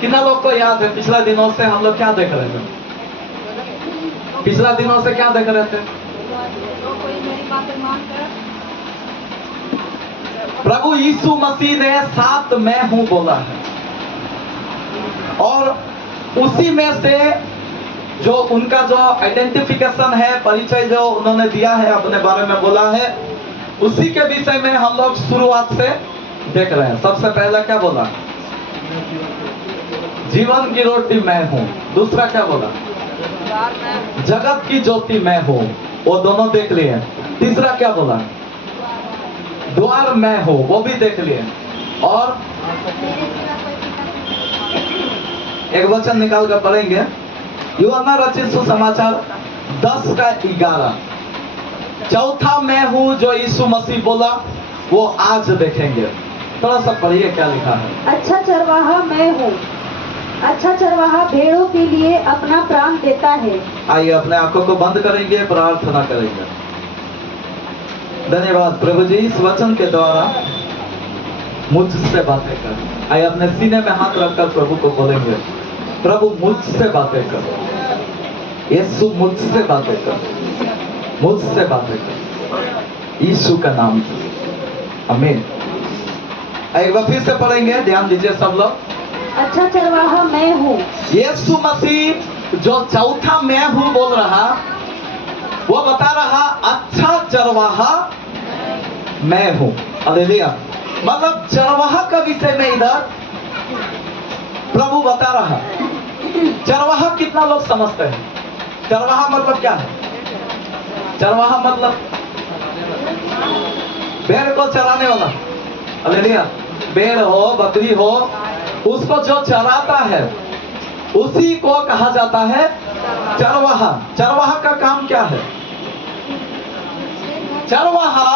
कितना लोग को याद है पिछला दिनों से हम लोग क्या देख रहे थे? पिछला दिनों से क्या देख रहे थे? प्रभु यीशु मसीह ने साथ मैं हूं बोला है, और उसी में से जो उनका जो आइडेंटिफिकेशन है, परिचय जो उन्होंने दिया है, अपने बारे में बोला है, उसी के विषय में हम लोग शुरुआत से देख रहे हैं। सबसे पहला क्या बोला? जीवन की रोटी मैं हूं। दूसरा क्या बोला? जगत की ज्योति मैं हूं। वो दोनों देख लिए। तीसरा क्या बोला? द्वार मैं हूं, वो भी देख लिए। और एक वचन निकाल कर पढ़ेंगे, यूहन्ना रचित सुसमाचार 10:11। चौथा मैं हूं जो यीशु मसीह बोला, वो आज देखेंगे। थोड़ा सा पढ़िए क्या लिखा है। अच्छा चरवाहा मैं हूँ, अच्छा चरवाहा भेड़ों के लिए अपना प्राण देता है। आइए अपने आंखों को बंद करेंगे, प्रार्थना करेंगे। धन्यवाद प्रभु जी, इस वचन के द्वारा मुझसे बातें कर। आइए अपने सीने में हाथ रखकर प्रभु को बोलेंगे, प्रभु मुझसे बातें कर। यीशु मुझसे बातें कर, मुझसे बातें कर, यीशु का नाम। आमीन। एक बार फिर से पढ़ेंगे, ध्यान दीजिए सब लोग। अच्छा चरवाहा मैं हूँ। यीशु मसीह जो चौथा मैं हूँ बोल रहा, वो बता रहा अच्छा चरवाहा मैं हूँ। हालेलुया। मतलब चरवाहा का विषय में इधर प्रभु बता रहा। चरवाहा कितना लोग समझते हैं? चरवाहा मतलब क्या है? चरवाहा मतलब भेड़ को चराने वाला। हालेलुया। भेड़ हो, बकरी हो, उसको जो चराता है उसी को कहा जाता है चरवाहा। चरवाहा का काम क्या है? चरवाहा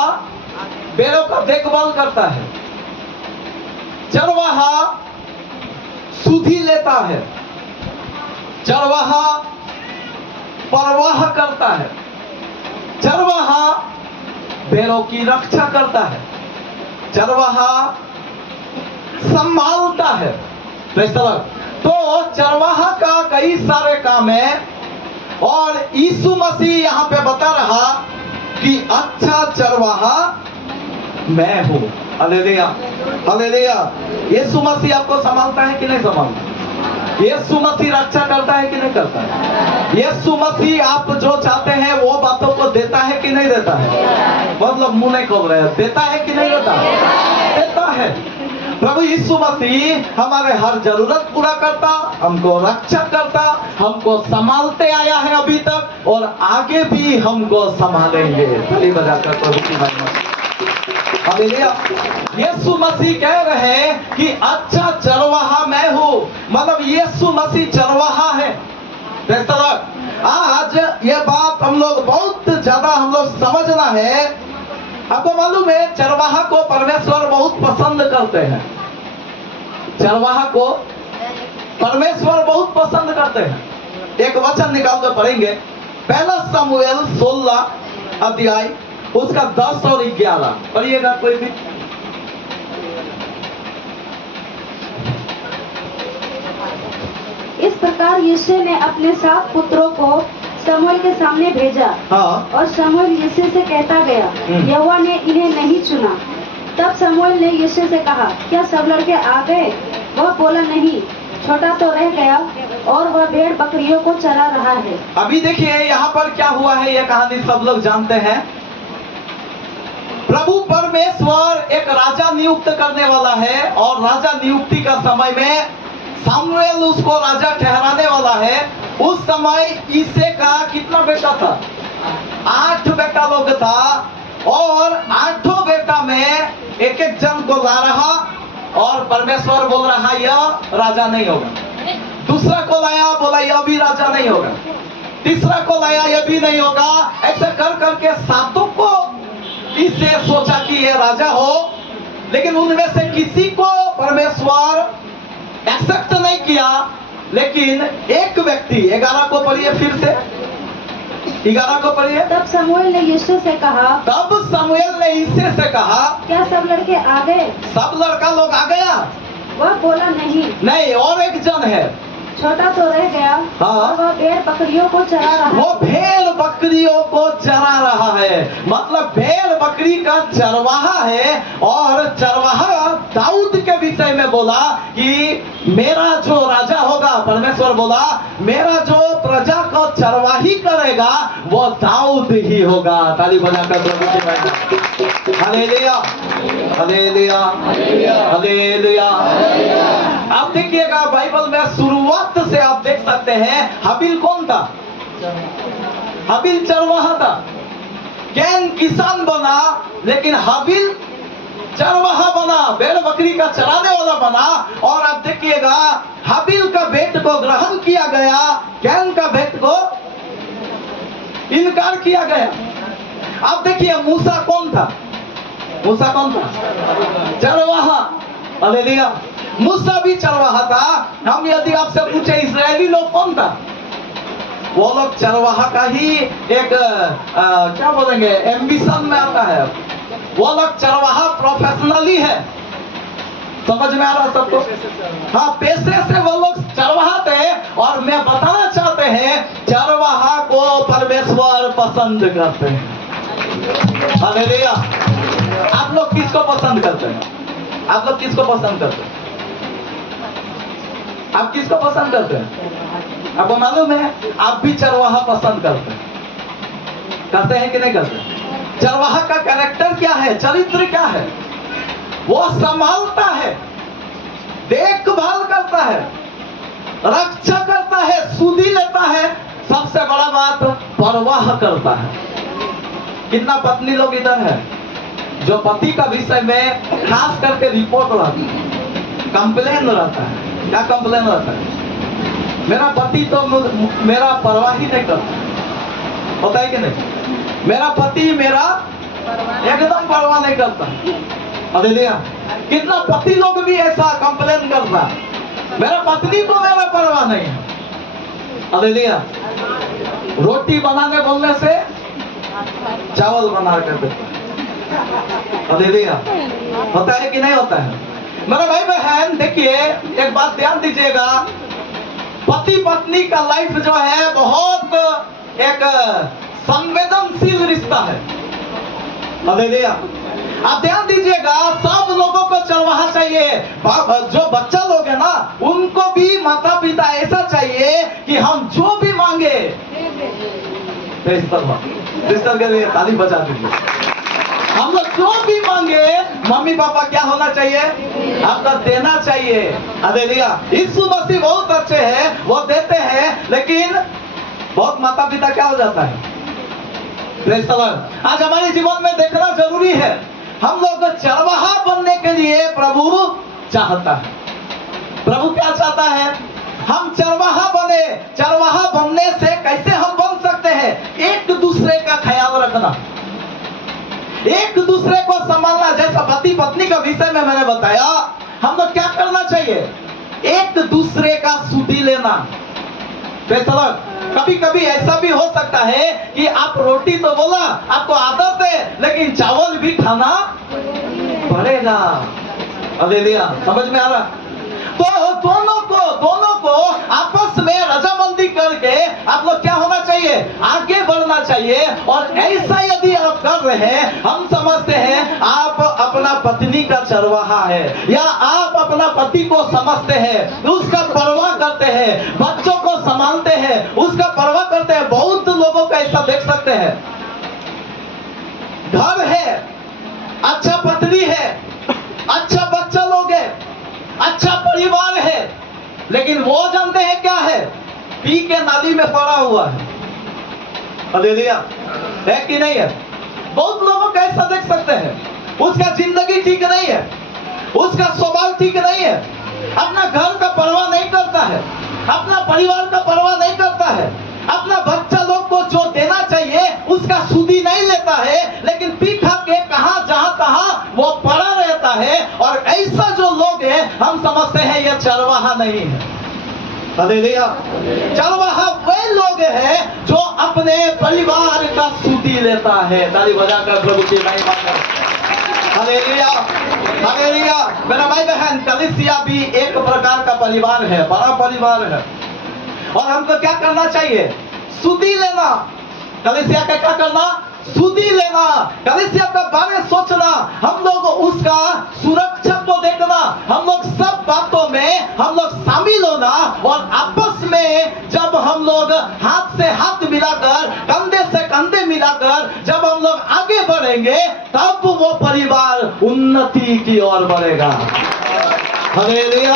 भेड़ों का देखभाल करता है। चरवाहा सुधि लेता है। चरवाहा परवाह करता है। चरवाहा भेड़ों की रक्षा करता है। चरवाहा संभालता है। तो चरवाहा का कई सारे काम है, और यीशु मसीह यहाँ पे बता रहा कि अच्छा चरवाहा मैं हूं। Hallelujah, hallelujah. यीशु मसीह आपको संभालता है कि नहीं संभालता? यीशु मसीह रक्षा करता है कि नहीं करता है? यीशु मसीह आप जो चाहते हैं वो बातों को देता है कि नहीं देता है? मतलब मुंह नहीं खोल रहे हैं, देता है कि नहीं देता? देता है। प्रभु यीशु मसीह हमारे हर जरूरत पूरा करता, हमको रक्षा करता, हमको संभालते आया है अभी तक, और आगे भी हमको संभालेंगे। ताली बजाकर प्रभु की महिमा। हालेलुया। यीशु मसीह कह रहे हैं कि अच्छा चरवाहा मैं हूं, मतलब यीशु मसीह चरवाहा है। आज ये बात हम लोग बहुत ज्यादा हम लोग समझना है। आपको मालूम है चरवाहा को परमेश्वर बहुत पसंद करते हैं। चरवाहा को परमेश्वर बहुत पसंद करते हैं। एक वचन निकाल कर पढ़ेंगे, पहला शमूएल 16 अध्याय उसका 10 और 11 पढ़िएगा कोई भी। इस प्रकार यिशै ने अपने 7 पुत्रों को शमूएल के सामने भेजा। हाँ। और शमूएल यिशै से कहता गया, यहोवा ने इन्हें नहीं चुना। तब शमूएल ने यिशै से कहा, क्या सब लड़के आ गए? वह बोला, नहीं, छोटा तो रह गया और वह भेड़ बकरियों को चरा रहा है। अभी देखिए यहाँ पर क्या हुआ है, यह कहानी सब लोग जानते हैं। प्रभु परमेश्वर एक राजा नियुक्त करने वाला है, और राजा नियुक्ति का समय में शमूएल उसको राजा ठहराने वाला है। उस समय यिशै का कितना बेटा था? 8 बेटा लोग था, और 8 बेटा में एक एक जन को ला रहा, और परमेश्वर बोल रहा यह राजा नहीं होगा। दूसरा को लाया, बोला यह भी राजा नहीं होगा। तीसरा को लाया, यह भी नहीं होगा। ऐसे कर करके 7 को इससे सोचा कि ये राजा हो, लेकिन उनमें से किसी को परमेश्वर एक्सेप्ट नहीं किया। लेकिन एक व्यक्ति, 11 को पढ़िए फिर से, 11 को पढ़िए। तब शमूएल ने यिशै से कहा, तब शमूएल ने यिशै से कहा, क्या सब लड़के आ गए? सब लड़का लोग आ गया। वह बोला नहीं। और एक जन है, छोटा तो रह गया हाँ। और वह भेड़ बकरियों को चरा रहा वो भेड़ बकरियों को चरा रहा है। मतलब भेड़ बकरी का चरवाहा है। और चरवाहा दाऊद के विषय में बोला कि मेरा जो राजा होगा, परमेश्वर बोला मेरा जो प्रजा को चरवाही करेगा वो दाऊद ही होगा। ताली बजाकर प्रभु की महिमा। Hallelujah, hallelujah, hallelujah. आप देखिएगा बाइबल में शुरुआत से आप देख सकते हैं हाबिल कौन था? हाबिल चरवाहा था। कैन किसान बना, लेकिन हाबिल चरवाहा बना, भेड़ बकरी का चराने वाला बना। और आप देखिएगा हाबिल का भेंट को ग्रहण किया गया, कैन का भेंट को इनकार किया गया। आप देखिए मूसा कौन था? मूसा कौन था? चरवाहा। हालेलुया। मूसा भी चरवाहा था। हम यदि आपसे पूछे इस्राएली लोग कौन था? वो लोग चरवाहा का ही एक क्या बोलेंगे एम्बिशन में आता है। वो लोग चरवाहा प्रोफेशनली है। समझ में आ रहा सबको? हाँ, पेशे से वो लोग चरवाहा थे। और मैं बताना चाहते हैं चरवाहा को परमेश्वर पसंद करते हैं। हालेलुया। आप लोग किसको पसंद करते हैं? आप लोग किसको पसंद करते हैं? आप किसको पसंद करते हैं? आपको मालूम है आप भी चरवाहा पसंद करते हैं कि नहीं करते? चरवाहा का कैरेक्टर क्या है? चरित्र क्या है? वो संभालता है, देखभाल करता है, रक्षा करता है, सुधी लेता है। सबसे बड़ा बात परवाह करता है। कितना पत्नी लोग इधर है जो पति का विषय में खास करके रिपोर्ट रहता है, कंप्लेन रहता है। क्या कंप्लेन रहता है? मेरा पति तो मेरा परवाह ही नहीं करता। होता है कि नहीं? मेरा पति मेरा एकदम परवाह नहीं करता। हालेलुया। कितना पति लोग भी ऐसा कंप्लेन करता है, मेरा पत्नी को मेरा परवाह नहीं है। हालेलुया। रोटी बनाने बोलने से चावल बना कर देता है। हालेलुया। होता है कि नहीं होता है? मेरा भाई बहन देखिए एक बात ध्यान दीजिएगा, पति पत्नी का लाइफ जो है बहुत एक संवेदनशील रिश्ता है। हालेलुया। आप ध्यान दीजिएगा सब लोगों को चरवाहा चाहिए। जो बच्चा लोग है ना उनको भी माता पिता ऐसा चाहिए कि हम जो भी मांगे। सिस्टर के लिए ताली बजा दीजिए। हम लोग जो भी मांगे मम्मी पापा क्या होना चाहिए? आपका देना चाहिए। हालेलुया। यीशु मसीह बहुत अच्छे हैं, वो देते हैं, लेकिन बहुत माता पिता क्या हो जाता है? Praise the Lord. आज हमारे जीवन में देखना जरूरी है। हम लोग चरवाहा बनने के लिए प्रभु चाहता है। प्रभु क्या चाहता है? हम चरवाहा बने। चरवाहा बनने से कैसे हम बन सकते हैं? एक दूसरे का ख्याल रखना, एक दूसरे को संभालना। जैसा पति पत्नी का विषय में मैंने बताया, हम लोग क्या करना चाहिए? एक दूसरे का सुधी लेना। कभी कभी ऐसा भी हो सकता है कि आप रोटी तो बोला आपको आदत है, लेकिन चावल भी खाना पड़ेगा। हालेलुया। समझ में आ रहा? तो दोनों को आपस में रजामंदी करके आप लोग क्या होना चाहिए? आगे बढ़ना चाहिए। और ऐसा यदि आप कर रहे हैं, हम समझते हैं आप अपना पत्नी का चरवाहा है, या आप अपना पति को समझते हैं, उसका परवाह करते हैं, बच्चों को संभालते हैं, उसका परवाह करते हैं। बहुत लोगों को ऐसा देख सकते हैं, घर है, अच्छा पत्नी है, अच्छा बच्चा लोग है, अच्छा परिवार है, लेकिन वो जानते हैं क्या है? पी के नाली में पड़ा हुआ है। हालेलुया। है कि नहीं है? बहुत लोगों को ऐसा देख सकते हैं, उसका जिंदगी ठीक नहीं है, उसका स्वभाव ठीक नहीं है, अपना घर का परवाह नहीं करता है, अपना परिवार का परवाह नहीं करता है, अपना बच्चा लोग को जो देना चाहिए उसका सुधी नहीं लेता है, लेकिन पी खा के कहां जहां तहां वो पड़ा रहता है। और ऐसा जो लोग हैं हम समझते हैं ये चरवाहा नहीं है। हालेलुया। चरवाहा वे लोग हैं जो अपने परिवार का सुधी लेता है। ताली बजाकर प्रभु की महिमा करें। हालेलुया। हालेलुया। मेरा भाई बहन, कलीसिया भी एक प्रकार का परिवार है, बड़ा परिवार है। और हमको क्या करना चाहिए? सुधि लेना। कलीसिया का क्या करना? सुधि लेना, कलीसिया का बारे सोचना, हम लोग उसका सुरक्षा को देखना, हम लोग सब बातों में हम लोग शामिल होना, और आपस में जब हम लोग हाथ से हाथ मिलाकर, कंधे से कंधे मिलाकर जब हम लोग आगे बढ़ेंगे, तब वो परिवार उन्नति की ओर बढ़ेगा। Hallelujah,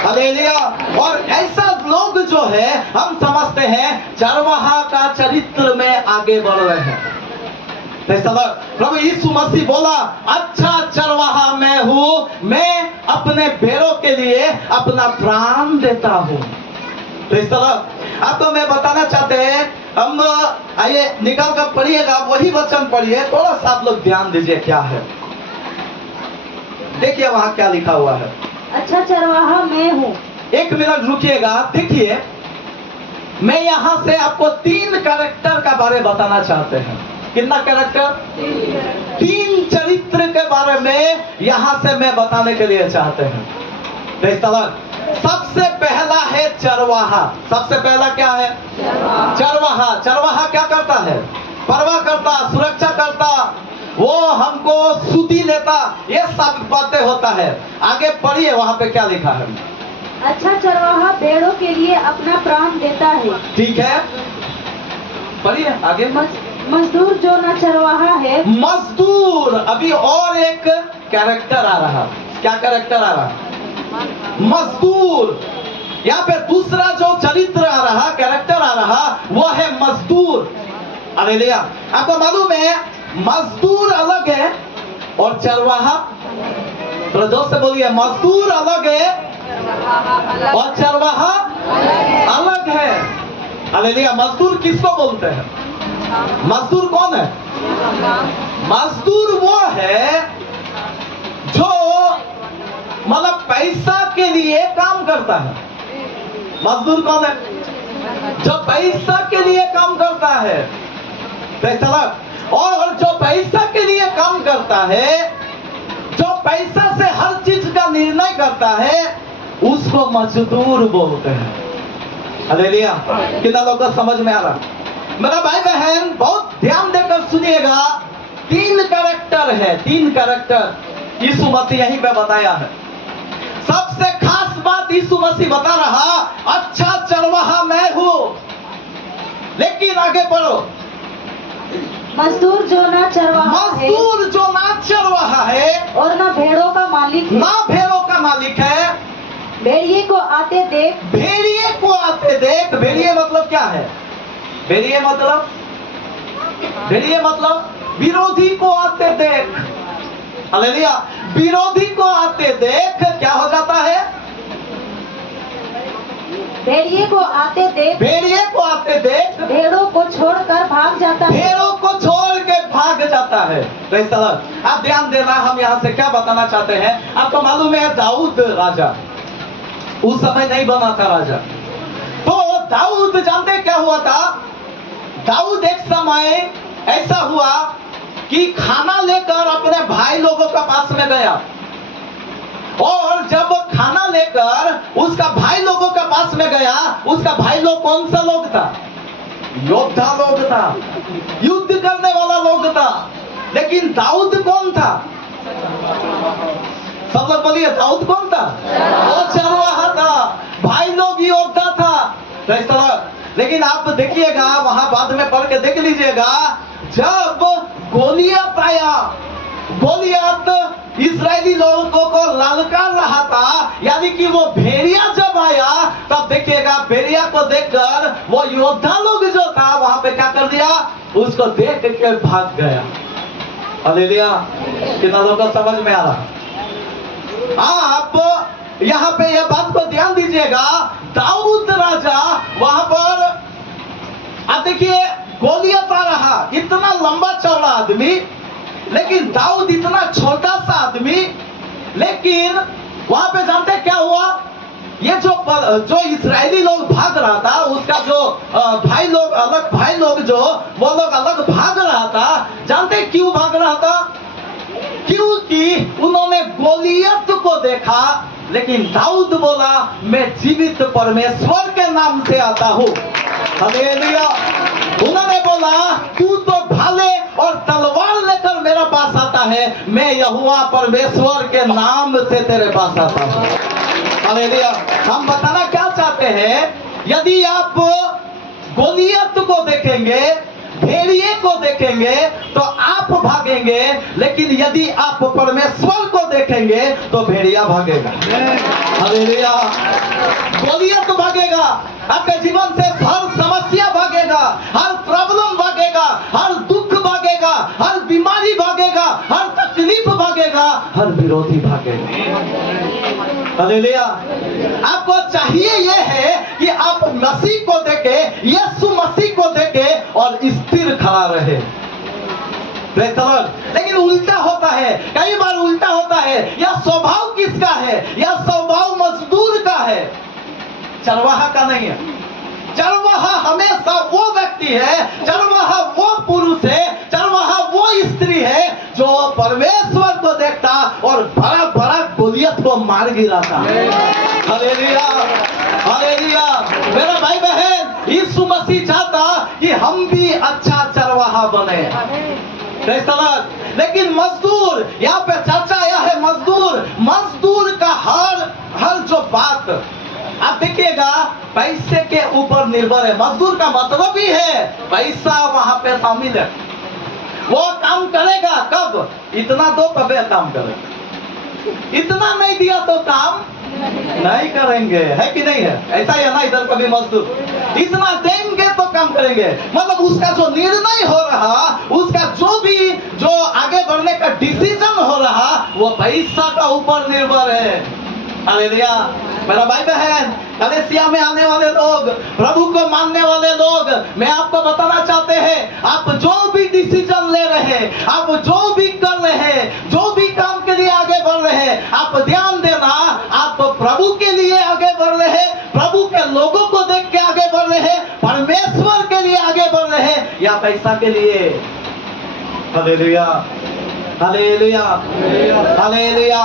hallelujah. और ऐसा लोग जो है, हम समझते हैं चरवाहा का चरित्र में आगे बढ़ रहे हैं। प्रभु यीशु मसीह बोला, अच्छा चरवाहा मैं हूं, मैं अपने भेड़ों के लिए अपना प्राण देता हूं। तो इस तरह आपको मैं बताना चाहते हैं, हम आइए निकल कर पढ़िएगा, वही वचन पढ़िए, थोड़ा सा आप लोग ध्यान दीजिए क्या है। देखिए वहां क्या लिखा हुआ है। अच्छा चरवाहा मैं हूँ। एक मिनट रुकिएगा, देखिए मैं यहां से आपको 3 कैरेक्टर का बारे बताना चाहते हैं। कितना कैरेक्टर? 3 चरित्र के बारे में यहां से मैं बताने के लिए चाहते हैं। सबसे पहला है चरवाहा। सबसे पहला क्या है? चरवाहा। चरवाहा क्या करता है? परवाह करता, सुरक्षा करता, वो हमको सुधि लेता, ये सब बातें होता है। आगे पढ़िए वहां पे क्या लिखा है। अच्छा चरवाहा भेड़ों के लिए अपना प्राण देता है। ठीक है, पढ़िए आगे। मजदूर जो न चरवाहा है। मजदूर। अभी और एक कैरेक्टर आ रहा। क्या कैरेक्टर आ रहा? मजदूर। यहाँ पे दूसरा जो चरित्र आ रहा, कैरेक्टर आ रहा, वो है मजदूर। हालेलुया। आपको मालूम है मजदूर अलग है और चरवाहा, तो जोर से बोलिए, मजदूर अलग है और चरवाहा अलग है। हालेलुया। मजदूर किसको बोलते हैं? मजदूर कौन है? मजदूर वो है जो मतलब पैसा के लिए काम करता है। मजदूर कौन है? जो पैसा के लिए काम करता है। पैसा, और जो पैसा के लिए काम करता है, जो पैसा से हर चीज का निर्णय करता है, उसको मजदूर बोलते हैं। हालेलुया। कितना लोगों को समझ में आ रहा? मेरा भाई बहन बहुत ध्यान देकर सुनिएगा। 3 कैरेक्टर है, 3 कैरेक्टर यीशु मसीह यहीं पे बताया है। सबसे खास बात यीशु मसीह बता रहा, अच्छा चरवाहा मैं हूं। लेकिन आगे बढ़ो। मजदूर जो ना चरवाहा है, मजदूर जो ना चरवाहा है और ना भेड़ों का मालिक है, ना भेड़ों का मालिक है, भेड़िए को आते देख। भेड़िए को आते देख। भेड़िए मतलब क्या है? भेड़िए मतलब, भेड़िए मतलब विरोधी को आते देख। हालेलुया। विरोधी को आते देख क्या हो जाता है? भेड़िए को आते देख, भेड़िए को आते देख भेड़ों को छोड़कर भाग जाता है। भेड़ों को छोड़ के भाग जाता है। तो इस तरह आप ध्यान देना, हम यहाँ से क्या बताना चाहते हैं। आपको मालूम है दाऊद राजा उस समय नहीं बना था राजा। तो दाऊद जानते क्या हुआ था? दाऊद एक समय ऐसा हुआ कि खाना लेकर अपने भाई लोगों का पास में गया, और जब खाना लेकर उसका भाई लोगों का पास में गया, उसका भाई लोग कौन सा लोग था? योद्धा लोग था, युद्ध करने वाला लोग था। लेकिन दाऊद कौन था? सब लोग बोलिए, दाऊद कौन था? वो चरवाहा था, भाई लोग योद्धा था। तो इस तरह, लेकिन आप देखिएगा वहां बाद में पढ़ के देख लीजिएगा, जब गोलियत आया, गोलियत इस्राएली लोगों को ललकार रहा था, यानी कि वो भेड़िया जब आया, तब देखिएगा भेड़िया को देखकर वो योद्धा लोग जो था वहां पे क्या कर दिया? उसको देख के भाग गया। हालेलुया। कितना लोगों को समझ में आ रहा? आप यहाँ पे यह बात को ध्यान दीजिएगा, दाऊद राजा वहां पर, आप देखिए गोलियत आ रहा, इतना लंबा चौड़ा आदमी, लेकिन दाऊद इतना छोटा सा आदमी। लेकिन वहां पे जानते क्या हुआ? ये जो इस्राएली लोग भाग रहा था, उसका जो भाई लोग अलग, भाई लोग जो वो लोग अलग भाग रहा था। जानते क्यों भाग रहा था? क्योंकि उन्होंने गोलियत को देखा, लेकिन दाऊद बोला मैं जीवित परमेश्वर के नाम से आता हूँ। हालेलुया। उन्होंने बोला तू तो भाले और तलवार लेकर मेरे पास आता है, मैं यहोवा परमेश्वर के नाम से तेरे पास आता हूँ। हालेलुया। हम बताना क्या चाहते हैं, यदि आप गोलियत को देखेंगे, भेड़िए को देखेंगे तो आप भागेंगे, लेकिन यदि आप परमेश्वर को देखेंगे तो भेड़िया भागेगा। हालेलुया। गोलियत भागेगा, आपके जीवन से हर समस्या भागेगा, हर प्रॉब्लम भागेगा, हर दुख भागेगा, हर बीमारी भागेगा, हर तकलीफ भागेगा, हर विरोधी भागेगा। हालेलुया। आपको चाहिए यह है कि आप मसीह को देखे, यीशु मसीह को देखे और स्थिर खड़ा रहे। Praise the Lord। लेकिन उल्टा होता है, कई बार उल्टा होता है। यह स्वभाव किसका है? यह स्वभाव मजदूर का है, चरवाहा का नहीं है। चरवाहा हमेशा वो व्यक्ति है, चरवाहा वो पुरुष है, चरवाहा वो स्त्री है जो परमेश्वर को देखता और बड़ा बड़ा गोलियत को मार गिराता। हालेलुया। हालेलुया। मेरा भाई बहन, यीशु मसीह चाहता कि हम भी अच्छा चरवाहा बने। Praise the Lord। लेकिन मजदूर, यहाँ पे चर्चा यह है मजदूर का हर जो बात आप देखिएगा पैसे के ऊपर निर्भर है। मजदूर का मतलब ही है पैसा वहां पे शामिल है। वो काम करेगा कब? इतना दो तबे काम करेगा, इतना नहीं दिया तो काम नहीं करेंगे, है कि नहीं है? ऐसा ही है ना इधर कभी मजदूर इतना देंगे तो काम करेंगे। मतलब उसका जो निर्णय हो रहा, उसका जो आगे बढ़ने का डिसीजन हो रहा, वो पैसा का ऊपर निर्भर है। हालेलुया। मेरा भाई बहन, कलीसिया में आने वाले लोग, प्रभु को मानने वाले लोग, मैं आपको बताना चाहते हैं, आप जो भी डिसीजन ले रहे हैं, आप जो भी कर रहे हैं, जो भी काम के लिए आगे बढ़ रहे हैं, आप ध्यान देना, आप प्रभु के लिए आगे बढ़ रहे हैं, प्रभु के लोगों को देख के आगे बढ़ रहे हैं, परमेश्वर के लिए आगे बढ़ रहे हैं, या पैसा के लिए। हालेलुया। हालेलुया। हालेलुया।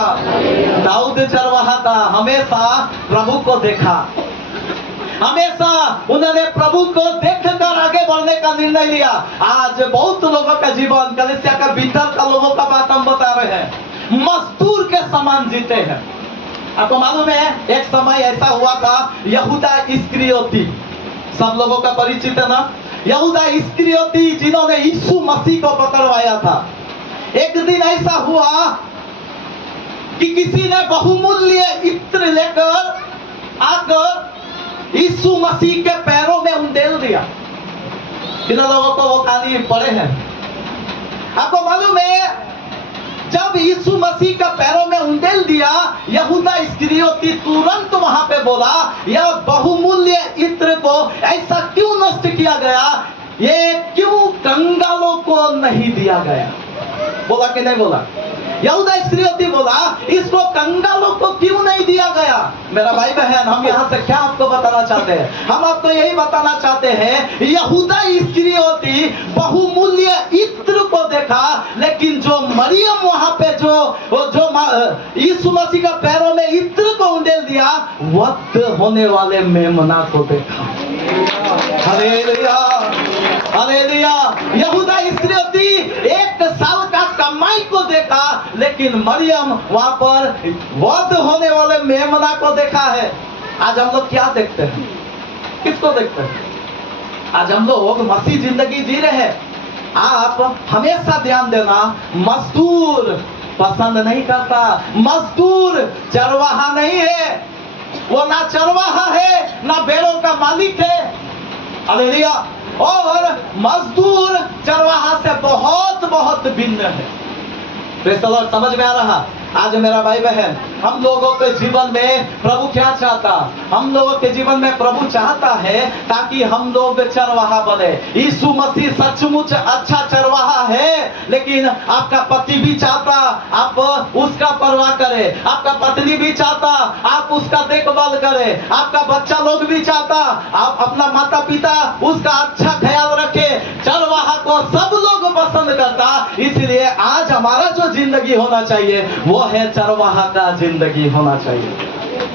दाऊद चरवाहा था, हमेशा प्रभु को देखा, हमेशा उन्होंने प्रभु को देखकर आगे बढ़ने का निर्णय लिया। आज बहुत लोगों का जीवन, कलीसिया का भीतर का लोगों का बात हम बता रहे हैं, मजदूर के समान जीते हैं। आपको मालूम है एक समय ऐसा हुआ था, यहूदा इस्करियोती, सब लोगों का परिचित है ना, यहूदा इस्करियोती जिन्होंने यीशु मसीह को पकड़वाया था। एक दिन ऐसा हुआ कि किसी ने बहुमूल्य इत्र लेकर आकर यीशु मसीह के पैरों में उंडेल दिया। जिन लोगों को वो कहानी पढ़े हैं, आपको मालूम है जब यीशु मसीह का पैरों में उंडेल दिया, यहूदा इस्करियोती तुरंत वहां पे बोला, यह बहुमूल्य इत्र को ऐसा क्यों नष्ट किया गया, ये क्यों कंगालों को नहीं दिया गया? बोला कि नहीं बोला? यहूदा इस्करियोती बोला, इसको कंगालों को क्यों नहीं दिया गया? मेरा भाई बहन, हम यहाँ से क्या आपको बताना चाहते हैं? हम आपको यही बताना चाहते हैं, यहूदा इस्करियोती बहुमूल्य इत्र को देखा, लेकिन जो मरियम वहां पे जो यीशु मसीह का पैरों में इत्र को उंडेल दिया, वक्त होने वाले मेमना को देखा। हालेलुया। हालेलुया। यहूदा इस्करियोती 1 साल का कमाई को देखा, लेकिन मरियम वहां पर वध होने वाले मेमना को देखा है। आज हम लोग क्या देखते हैं? किसको देखते हैं? आज हम लोग मसीह जिंदगी जी रहे हैं। आप हमेशा ध्यान देना, मजदूर पसंद नहीं करता, मजदूर चरवाहा नहीं है, वो ना चरवाहा है ना भेड़ों का मालिक है। हालेलुया। और मजदूर चरवाहा से बहुत बहुत भिन्न है। Praise the Lord. समझ में आ रहा? आज मेरा भाई बहन, हम लोगों के जीवन में प्रभु क्या चाहता? हम लोगों के जीवन में प्रभु चाहता है ताकि हम लोग चरवाहा बने। यीशु मसीह सचमुच अच्छा चरवाहा है, लेकिन आपका पति भी चाहता आप उसका परवाह करें, आपका पत्नी भी चाहता आप उसका देखभाल करें, आपका बच्चा लोग भी चाहता आप अपना माता पिता उसका अच्छा ख्याल रखे। चरवाहा को सब लोग पसंद करता, इसलिए आज हमारा जो जिंदगी होना चाहिए वो है चरवाहा का जिंदगी होना चाहिए।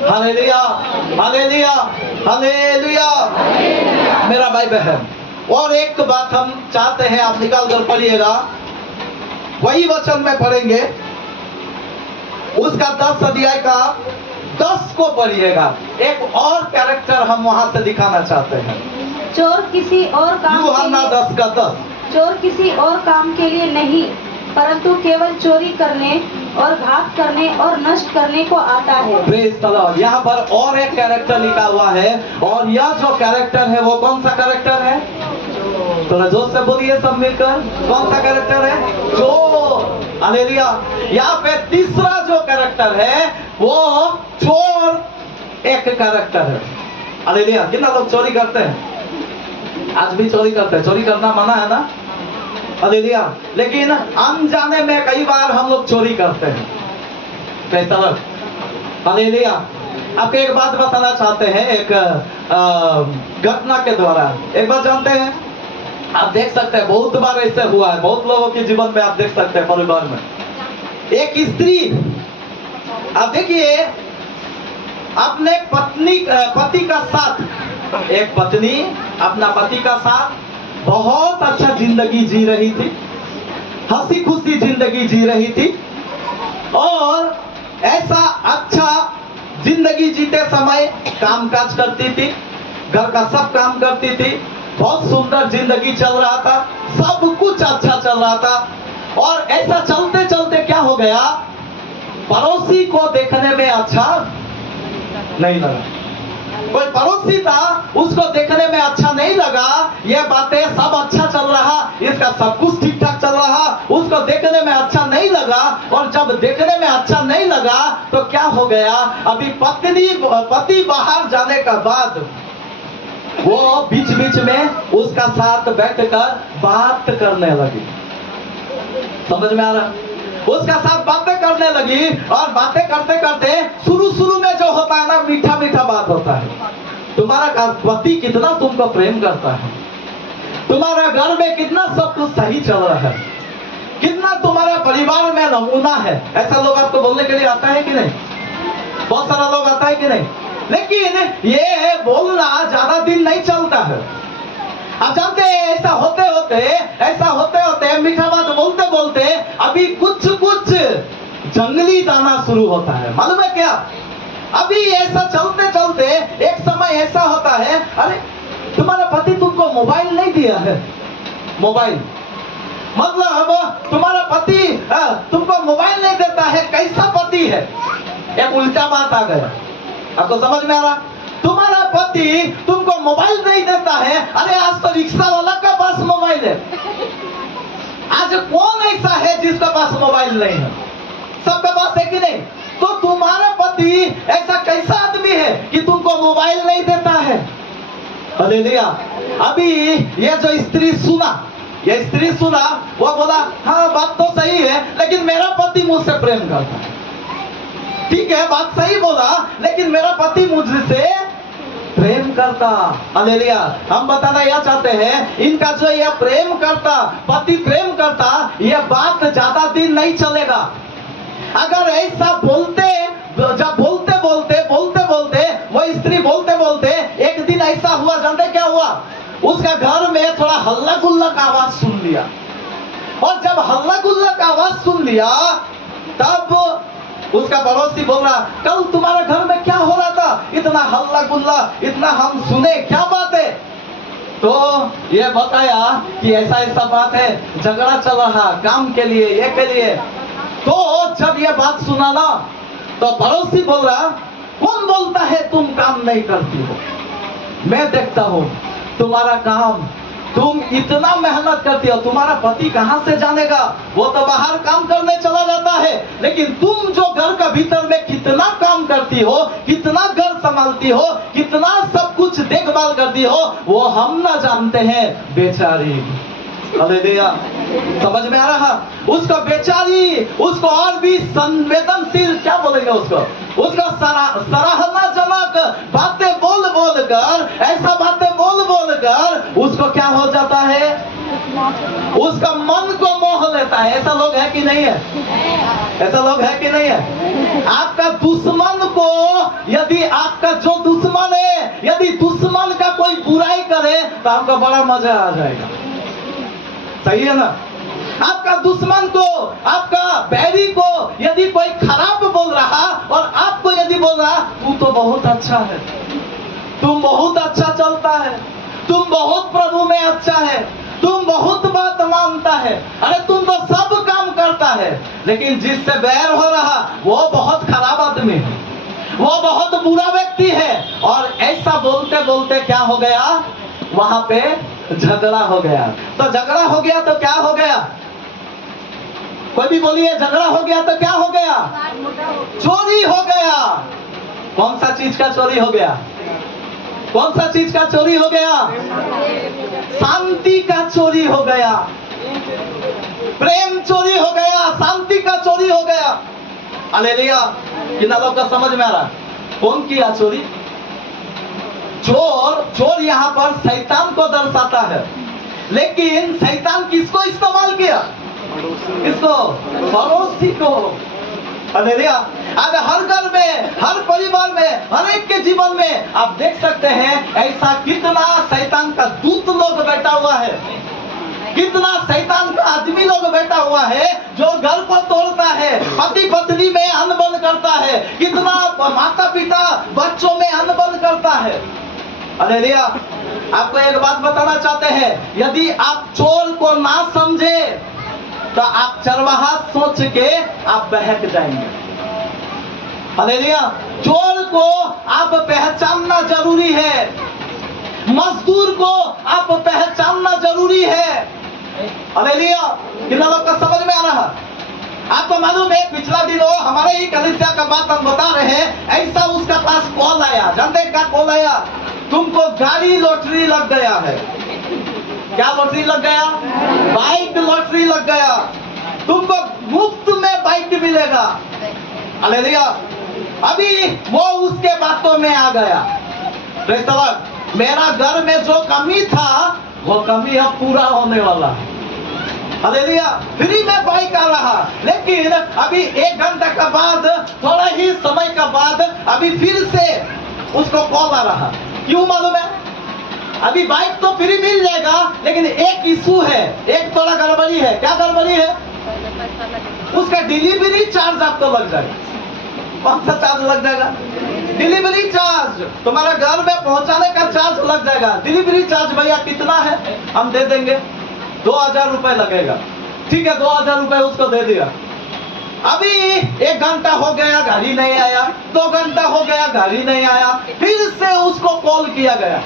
Hallelujah, hallelujah, hallelujah. मेरा भाई बहन, और एक बात हम चाहते हैं, आप निकाल कर पढ़िएगा, वही वचन में पढ़ेंगे, उसका 10 अध्याय का 10 को पढ़िएगा। एक और कैरेक्टर हम वहां से दिखाना चाहते हैं। चोर किसी और काम के यूहन्ना लिए 10 का 10। चोर किसी और काम के लिए नहीं, परंतु केवल चोरी करने और घात करने और नष्ट करने को आता है। Praise the Lord. यहाँ पर और एक कैरेक्टर लिखा हुआ है, और यह जो कैरेक्टर है वो कौन सा कैरेक्टर है? थोड़ा जोर से बोलिए सब मिलकर, कौन सा कैरेक्टर है? चोर। हालेलुया। यहाँ पे तीसरा जो कैरेक्टर है वो चोर एक कैरेक्टर है। हालेलुया। कितना लोग चोरी करते हैं? आज भी चोरी करते हैं, चोरी करना मना है ना? हालेलुया। लेकिन अनजाने में कई बार हम लोग चोरी करते हैं। कैसा लग? हालेलुया। आपको एक बात बताना चाहते हैं, एक घटना के द्वारा। एक बात जानते हैं, आप देख सकते हैं बहुत बार ऐसे हुआ है, बहुत लोगों के जीवन में आप देख सकते हैं, परिवार में एक स्त्री, आप देखिए, अपने पति का साथ, एक पत्नी अपना पति का साथ बहुत अच्छा जिंदगी जी रही थी, हंसी खुशी जिंदगी जी रही थी, और ऐसा अच्छा जिंदगी जीते समय कामकाज करती थी, घर का सब काम करती थी, बहुत सुंदर जिंदगी चल रहा था, सब कुछ अच्छा चल रहा था। और ऐसा चलते चलते क्या हो गया, पड़ोसी को देखने में अच्छा नहीं लगा। कोई पड़ोसी था, उसको देखने में अच्छा नहीं लगा, ये बातें सब अच्छा चल रहा, इसका सब कुछ ठीक ठाक चल रहा, उसको देखने में अच्छा नहीं लगा। और जब देखने में अच्छा नहीं लगा तो क्या हो गया, अभी पति बाहर जाने का बाद वो बीच बीच में उसका साथ बैठकर बात करने लगी। समझ में आ रहा? उसका साथ बातें करने लगी, और बातें करते करते शुरू में जो होता है ना, मीठा मीठा बात होता है। तुम्हारा पति कितना तुमको प्रेम करता है, तुम्हारा घर में कितना सब कुछ सही चल रहा है, कितना तुम्हारे परिवार में नमूना है। ऐसा लोग आपको बोलने के लिए आता है कि नहीं? बहुत सारा लोग आता है कि नहीं? लेकिन ये बोलना ज्यादा दिन नहीं चलता है। आप जानते हैं, ऐसा होते होते मीठा बात बोलते बोलते अभी कुछ जंगली दाना शुरू होता है। मालूम है क्या? अभी ऐसा चलते चलते एक समय ऐसा होता है, अरे तुम्हारा पति तुमको मोबाइल नहीं दिया है। मोबाइल मतलब तुम्हारा पति तुमको मोबाइल नहीं देता है, कैसा पति है? एक उल्टा बात आ गया। आपको समझ में आ रहा? तुम्हारा पति तुमको मोबाइल नहीं देता है, अरे आज तो रिक्शा वाला का पास मोबाइल है। आज कौन ऐसा है जिसका पास मोबाइल नहीं है? सबका पास है कि नहीं? तो तुम्हारा पति ऐसा कैसा आदमी है कि तुमको मोबाइल नहीं देता है? हालेलुया। अभी ये जो स्त्री सुना, वो बोला हाँ बात तो सही है, लेकिन मेरा पति मुझसे प्रेम करता है। ठीक है, बात सही बोला, लेकिन मेरा पति मुझसे प्रेम करता। हालेलुया। हम बताना यह चाहते हैं, इनका जो यह प्रेम करता, पति प्रेम करता, यह बात ज्यादा दिन नहीं चलेगा। अगर ऐसा बोलते वो स्त्री बोलते एक दिन ऐसा हुआ, जानते क्या हुआ? उसका घर में थोड़ा हल्ला गुल्ला का आवाज सुन लिया, और जब हल्ला गुल्ला का आवाज सुन लिया तब उसका पड़ोसी बोल रहा, कल तुम्हारे घर में क्या हो रहा था? इतना हल्ला गुल्ला, इतना हम सुने, क्या बात है? तो ये बताया कि ऐसा बात है, झगड़ा चल रहा काम के लिए, ये के लिए। तो जब ये बात सुना ना, तो पड़ोसी बोल रहा, कौन बोलता है तुम काम नहीं करती हो? मैं देखता हूँ तुम्हारा काम तुम इतना मेहनत करती हो, तुम्हारा पति कहां से जानेगा? वो तो बाहर काम करने चला जाता है, लेकिन तुम जो घर का भीतर में कितना काम करती हो, कितना घर संभालती हो, कितना सब कुछ देखभाल करती हो, वो हम ना जानते हैं बेचारी। हालेलुया, समझ में आ रहा? उसको बेचारी, उसको और भी संवेदनशील क्या बोलेंगे उसको सराहनाजनक बातें बोल बोल कर, ऐसा बातें बोल बोल कर उसको क्या हो जाता है? उसका मन को मोह लेता है। ऐसा लोग है कि नहीं है? ऐसा लोग है कि नहीं है? आपका दुश्मन को, यदि आपका जो दुश्मन है, यदि दुश्मन का कोई बुराई करे तो आपको बड़ा मजा आ जाएगा। सही है ना? आपका दुश्मन को, आपका बैरी को यदि कोई खराब बोल रहा और आपको यदि बोल रहा तू तो बहुत अच्छा है, तुम बहुत अच्छा चलता है, तुम बहुत प्रभु में अच्छा है, तुम बहुत बात मानता है, अरे तुम तो सब काम करता है, लेकिन जिससे बैर हो रहा वो बहुत खराब आदमी है, वो बहुत बुरा व्यक्ति है, और ऐसा बोलते बोलते क्या हो गया? वहां पे झगड़ा हो गया। तो झगड़ा हो गया तो क्या हो गया? कोई भी बोलिए, झगड़ा हो गया तो क्या हो गया? चोरी हो गया। कौन सा चीज का चोरी हो गया? कौन सा चीज का चोरी हो गया? शांति का चोरी हो गया, प्रेम चोरी हो गया, शांति का चोरी हो गया। हालेलुया, कितना लोग का समझ में आ रहा? कौन किया चोरी? चोर यहाँ पर शैतान को दर्शाता है, लेकिन शैतान किसको इस्तेमाल किया? किसको? पड़ोसी को। हालेलुया, आज हर घर में, हर परिवार में, हर एक के जीवन में आप देख सकते हैं ऐसा कितना शैतान का दूत लोग बैठा हुआ है, कितना शैतान का आदमी लोग बैठा हुआ है जो घर को तोड़ता है, पति पत्नी में अनबन करता है, कितना माता पिता बच्चों में अनबन करता है। हालेलुया, आपको एक बात बताना चाहते हैं, यदि आप चोर को ना समझे तो आप चरवाहा सोच के आप बहक जाएंगे। हालेलुया, चोर को आप पहचानना जरूरी है, मजदूर को आप पहचानना जरूरी है। हालेलुया, कितना लोग का समझ में आ रहा? आपको मालूम है पिछला दिनों हमारे ही कलीसिया का बात हम बता रहे हैं, ऐसा उसका पास कॉल आया, जानते क्या कॉल आया? तुमको गाड़ी लॉटरी लग गया है। क्या लॉटरी लग गया? बाइक लॉटरी लग गया, तुमको मुफ्त में बाइक मिलेगा। हालेलुया, अभी वो उसके बातों में आ गया। प्रेज़ द लॉर्ड, मेरा घर में जो कमी था वो कमी अब पूरा होने वाला है। हालेलुया, फ्री में बाइक आ रहा, लेकिन अभी 1 घंटा का बाद, थोड़ा ही समय का बाद अभी फिर से उसको कॉल आ रहा। क्यों मालूम है? अभी बाइक तो फ्री मिल जाएगा, लेकिन एक इशू है, एक थोड़ा गड़बड़ी है। क्या गड़बड़ी है? उसका डिलीवरी चार्ज आपको लग जाएगा। कौन सा चार्ज लग जाएगा? डिलीवरी चार्ज, तुम्हारा घर में पहुंचाने का चार्ज लग जाएगा। डिलीवरी चार्ज भैया कितना है? हम दे देंगे, 2000 रुपए लगेगा। ठीक है, 2000 रुपए उसको दे दिया। अभी 1 घंटा हो गया, गाड़ी नहीं आया, 2 घंटा हो गया, गाड़ी नहीं आया, फिर से उसको कॉल किया गया।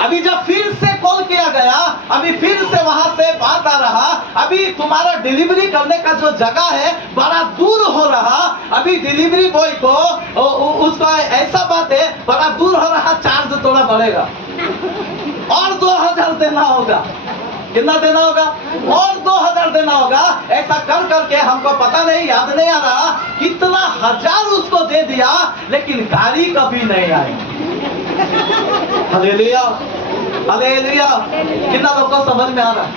अभी जब फिर से कॉल किया गया, अभी फिर से वहां से बात आ रहा, अभी तुम्हारा डिलीवरी करने का जो जगह है बड़ा दूर हो रहा, अभी डिलीवरी बॉय को उसका ऐसा बात है, बड़ा दूर हो रहा, चार्ज थोड़ा बढ़ेगा और 2000 देना होगा। कितना देना होगा? और 2000 देना होगा। ऐसा कर करके हमको पता नहीं, याद नहीं आ रहा कितना हजार उसको दे दिया, लेकिन गाड़ी कभी नहीं आई। हालेलुया, हालेलुया, कितना लोग को समझ में आ रहा है?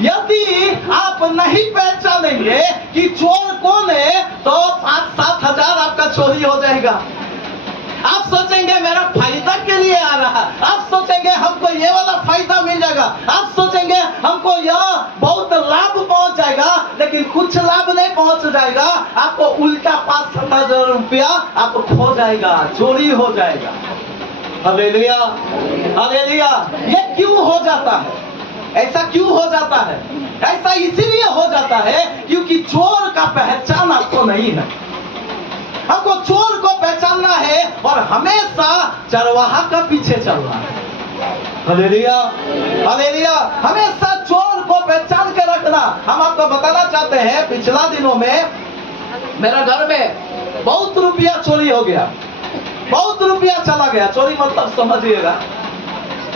यदि आप नहीं पहचानेंगे कि चोर कौन है, तो 5-7 हजार आपका चोरी हो जाएगा। आप सोचेंगे मेरा फायदा के लिए आ रहा, आप सोचेंगे हमको ये वाला फायदा मिल जाएगा, आप सोचेंगे हमको यह बहुत लाभ पहुंच जाएगा, लेकिन कुछ लाभ नहीं पहुंच जाएगा, आपको उल्टा 5-7 हजार रुपया आप खो जाएगा, चोरी हो जाएगा। हालेलुया, हालेलुया, ये क्यों हो जाता है? ऐसा क्यों हो जाता है? ऐसा इसीलिए हो जाता है क्योंकि चोर का पहचान आपको नहीं है। हमको चोर को पहचानना है और हमेशा चरवाहा का पीछे चलना है। Hallelujah, hallelujah. हमेशा चोर को पहचान के रखना। हम आपको बताना चाहते हैं, पिछला दिनों में मेरा घर में बहुत रुपया चोरी हो गया, बहुत रुपया चला गया। चोरी मतलब समझिएगा,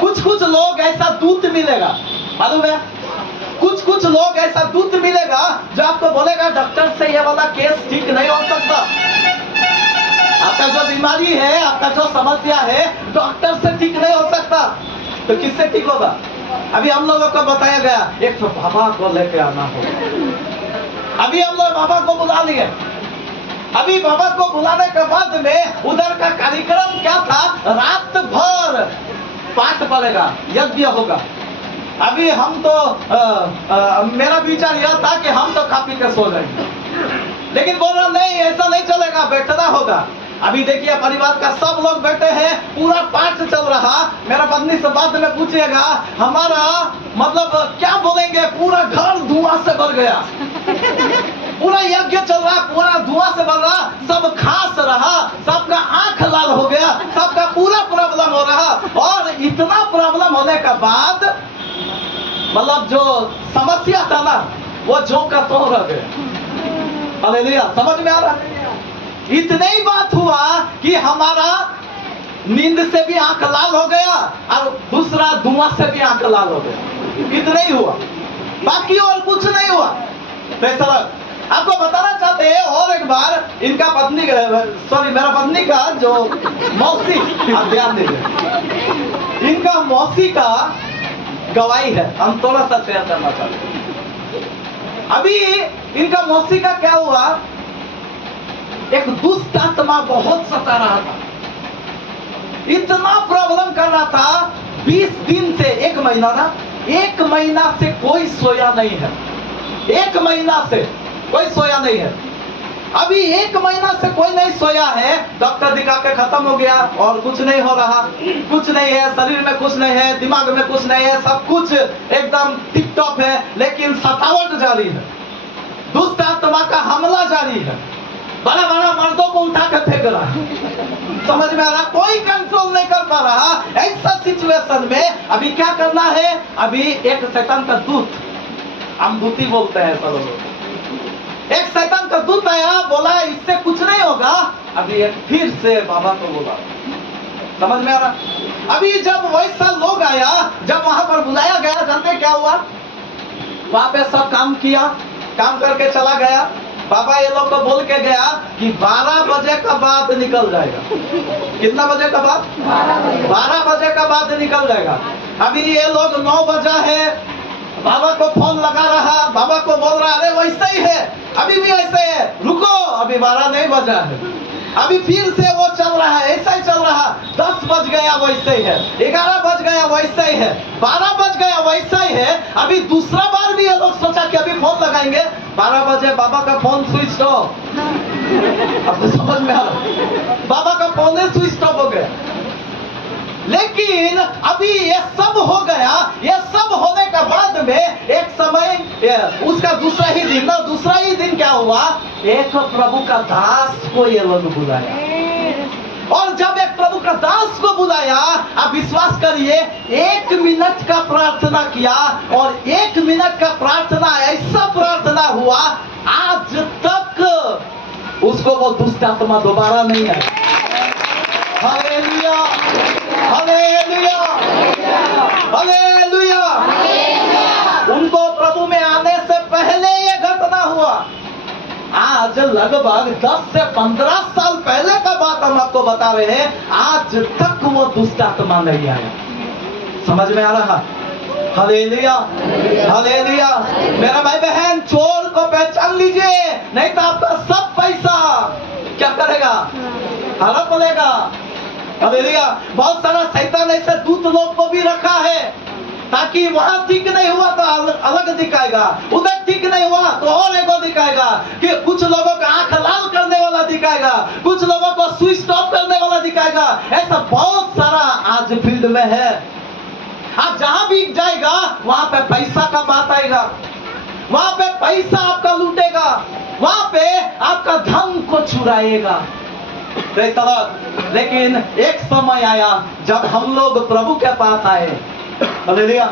कुछ कुछ लोग ऐसा दूत मिलेगा, मालूम है, कुछ कुछ लोग ऐसा दूत मिलेगा जो आपको बोलेगा डॉक्टर से ये वाला केस ठीक नहीं हो सकता। आपका जो बीमारी है, आपका जो समस्या है, डॉक्टर से ठीक नहीं हो सकता। तो किससे ठीक होगा? अभी हम लोगों को बताया गया एक तो बाबा को लेके आना होगा। अभी हम लोग बाबा को बुला लिए। अभी बाबा को बुलाने के बाद में उधर का कार्यक्रम क्या था, रात भर पाठ पड़ेगा, यज्ञ होगा। अभी हम तो मेरा विचार यह था कि हम तो खा पी के सो जाएंगे, लेकिन बोल रहा नहीं, ऐसा नहीं चलेगा, बैठना होगा। अभी देखिए परिवार का सब लोग बैठे हैं, पूरा पाठ चल रहा। मेरा पत्नी से बाद में पूछिएगा, हमारा मतलब क्या बोलेंगे, पूरा घर धुआं से भर गया। पूरा यज्ञ चल रहा, पूरा धुआं से भर रहा, सब खास रहा, सबका आंख लाल हो गया, सबका पूरा प्रॉब्लम हो रहा। और इतना प्रॉब्लम होने के बाद मतलब जो समस्या था ना, वो जो का तो रह गया। हालेलुया, समझ में आ रहा है? इतने ही बात हुआ कि हमारा नींद से भी आंख लाल हो गया और दूसरा धुआं से भी आंख लाल हो गया। इतना ही हुआ, बाकी और कुछ नहीं हुआ। आपको बताना चाहते हैं और एक बार, इनका पत्नी सॉरी मेरा पत्नी का जो मौसी, आप ध्यान दीजिए, इनका मौसी का गवाही है, हम थोड़ा सा शेयर करना चाहते हैं। अभी इनका मौसी का क्या हुआ, एक दुष्ट आत्मा बहुत सता रहा था, इतना प्रॉब्लम कर रहा था। 20 दिन से, 1 महीना ना, 1 महीना से कोई सोया नहीं है, 1 महीना से कोई सोया नहीं है। अभी 1 महीना से कोई नहीं सोया है, डॉक्टर दिखा के खत्म हो गया और कुछ नहीं हो रहा, कुछ नहीं है, शरीर में कुछ नहीं है, दिमाग में कुछ नहीं है, सब कुछ एकदम टिप टॉप है, लेकिन सतावट जारी है, दुष्ट आत्मा का हमला जारी है, बड़ा बड़ा मर्दों को उठा के फेंक रहा है। समझ में आ रहा, कोई कंट्रोल नहीं कर पा रहा। ऐसा सिचुएशन में अभी क्या करना है, अभी एक शैतान का दूत, हम दूती बोलते हैं सब लोग, एक शैतान का दूत आया, बोला इससे कुछ नहीं होगा। अभी एक फिर से बाबा को बोला, समझ में आ रहा। अभी जब वैसा लोग आया, जब वहां पर बुलाया गया, जानते क्या हुआ, वहां पे सब काम किया, काम करके चला गया। बाबा ये लोग को बोल के गया कि 12 बजे का बाद निकल जाएगा। कितना बजे का बाद? 12 बजे का बाद निकल जाएगा। अभी ये लोग 9 बजा है, बाबा को फोन लगा रहा, बाबा को बोल रहा अरे वैसे ही है, अभी भी ऐसे है, रुको, अभी 12 नहीं बजा है। अभी फिर से वो चल रहा है, ऐसा ही चल रहा। 10 बज गया वैसे ही है, 11 बज गया वैसे ही है, 12 बज गया वैसा ही है। अभी दूसरा बार भी ये लोग सोचा कि अभी फोन लगाएंगे, 12 बजे बाबा का फोन स्विच ऑफ। अब समझ में आ रहा, बाबा का फोन ही स्विच ऑफ हो गया। लेकिन अभी ये सब हो गया, ये सब होने के बाद में एक समय उसका दूसरा ही दिन क्या हुआ, एक प्रभु का दास को ये लोग बुलाया। और जब एक प्रभु का दास को बुलाया, आप विश्वास करिए, 1 मिनट का प्रार्थना किया और 1 मिनट का प्रार्थना ऐसा प्रार्थना हुआ, आज तक उसको वो दुष्ट आत्मा दोबारा नहीं है। Hallelujah, hallelujah, hallelujah. उनको प्रभु में आने से पहले ये घटना हुआ। आज लगभग 10 से 15 साल पहले का बात हम आपको बता रहे हैं, आज तक वो दुष्ट आत्मा नहीं आया। समझ में आ रहा? Hallelujah, hallelujah. मेरा भाई बहन, चोर को पहचान लीजिए, नहीं तो आपका सब पैसा क्या करेगा, हड़प लेगा। हालेलुया। बहुत सारा शैतान ऐसे दूत लोग को भी रखा है, ताकि वहां ठीक नहीं हुआ तो अलग दिखाएगा, उधर ठीक नहीं हुआ तो और एक दिखाएगा, कि कुछ लोगों का आंख लाल करने वाला दिखाएगा, कुछ लोगों को स्विच ऑफ करने वाला दिखाएगा। ऐसा बहुत सारा आज फील्ड में है। आप जहां भी जाएगा वहां पे पैसा का बात आएगा, वहां पे पैसा आपका लूटेगा, वहां पे आपका धन को चुराएगा। लेकिन एक समय आया जब हम लोग प्रभु के पास आए, हालेलुया।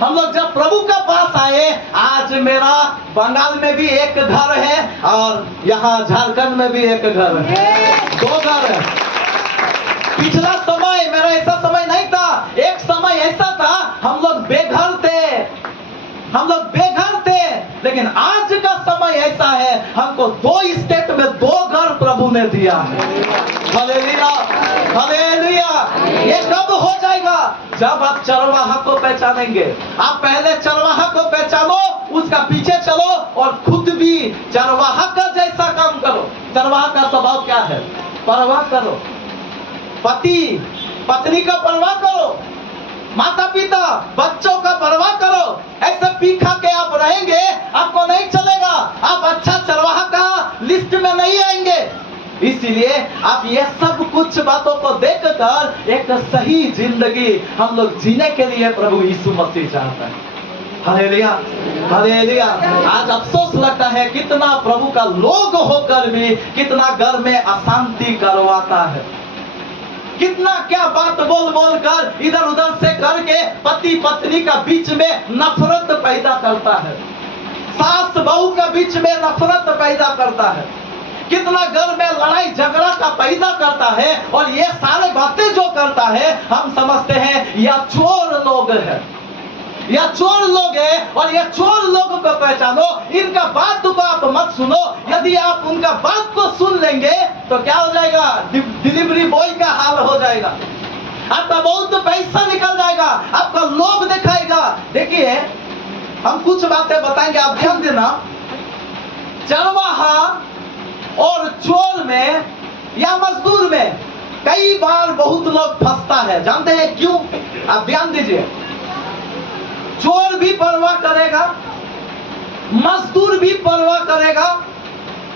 हम लोग जब प्रभु के पास आए, आज मेरा बंगाल में भी एक घर है और यहाँ झारखंड में भी एक घर है, 2 घर है। पिछला समय मेरा ऐसा समय नहीं था। एक समय ऐसा था हम लोग बेघर थे, लेकिन आज का समय ऐसा है हमको 2 स्टेट में 2 घर प्रभु ने दिया है। Hallelujah, hallelujah. ये कब हो जाएगा? जब आप चरवाहा को पहचानेंगे। आप पहले चरवाहा को पहचानो, उसका पीछे चलो और खुद भी चरवाहा का जैसा काम करो। चरवाहा का स्वभाव क्या है? परवाह करो, पति पत्नी का परवाह करो, माता पिता बच्चों का परवाह करो। ऐसे पी खा के आप रहेंगे, आपको नहीं चलेगा। आप अच्छा चरवाहा का लिस्ट में नहीं आएंगे। इसीलिए आप ये सब कुछ बातों को देखकर एक सही जिंदगी हम लोग जीने के लिए प्रभु यीशु मसीह चाहता है। Hallelujah, hallelujah. आज अफसोस लगता है कितना प्रभु का लोग होकर भी कितना घर में अशांति करवाता है, कितना क्या बात बोल बोल कर इधर उधर से करके पति पत्नी का बीच में नफरत पैदा करता है, सास बहू के बीच में नफरत पैदा करता है, कितना घर में लड़ाई झगड़ा का पैदा करता है। और ये सारे बातें जो करता है हम समझते हैं या चोर लोग है, या चोर लोग है। और ये चोर लोगों को पहचानो, इनका बात को आप मत सुनो। यदि आप उनका बात को सुन लेंगे तो क्या हो जाएगा? डिलीवरी बॉय का हाल हो जाएगा, आपका बहुत पैसा निकल जाएगा, आपका लोभ दिखाएगा। देखिए हम कुछ बातें बताएंगे, आप ध्यान देना। चरवाहा और चोर में या मजदूर में कई बार बहुत लोग फंसता है। जानते हैं क्यों? आप ध्यान दीजिए। चोर भी परवाह करेगा, मजदूर भी परवाह करेगा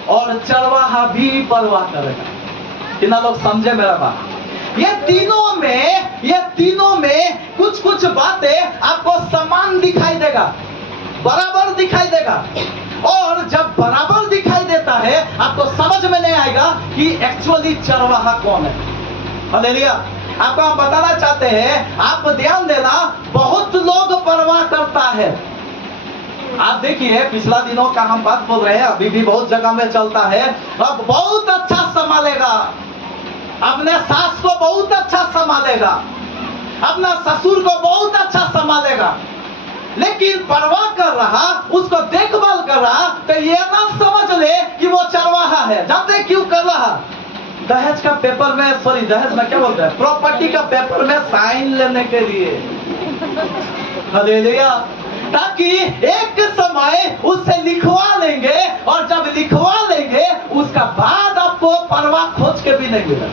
और चरवाहा भी परवाह करेगा। कितना लोग समझे मेरा बात? ये तीनों में कुछ कुछ बातें आपको समान दिखाई देगा, बराबर दिखाई देगा। और जब बराबर दिखाई देता है आपको समझ में नहीं आएगा कि एक्चुअली चरवाहा कौन है। हालेलुया। आपको हम बताना चाहते हैं, आप ध्यान देना, बहुत लोग परवाह करता है। आप देखिए पिछला दिनों का हम बात बोल रहे हैं, अभी भी बहुत जगह में चलता है। अब बहुत अच्छा संभालेगा, अपने सास को बहुत अच्छा संभालेगा, अपना ससुर को बहुत अच्छा संभालेगा, लेकिन परवाह कर रहा, उसको देखभाल कर रहा, तो ये ना समझ ले कि वो चरवाहा है। जानते क्यों कर रहा? दहेज का पेपर में, सॉरी दहेज में क्या बोलते हैं, प्रॉपर्टी का पेपर में साइन लेने के लिए। हालेलुया। ताकि एक समय उससे लिखवा लेंगे, और जब लिखवा लेंगे उसका बाद आपको परवाह खोज के भी नहीं मिला।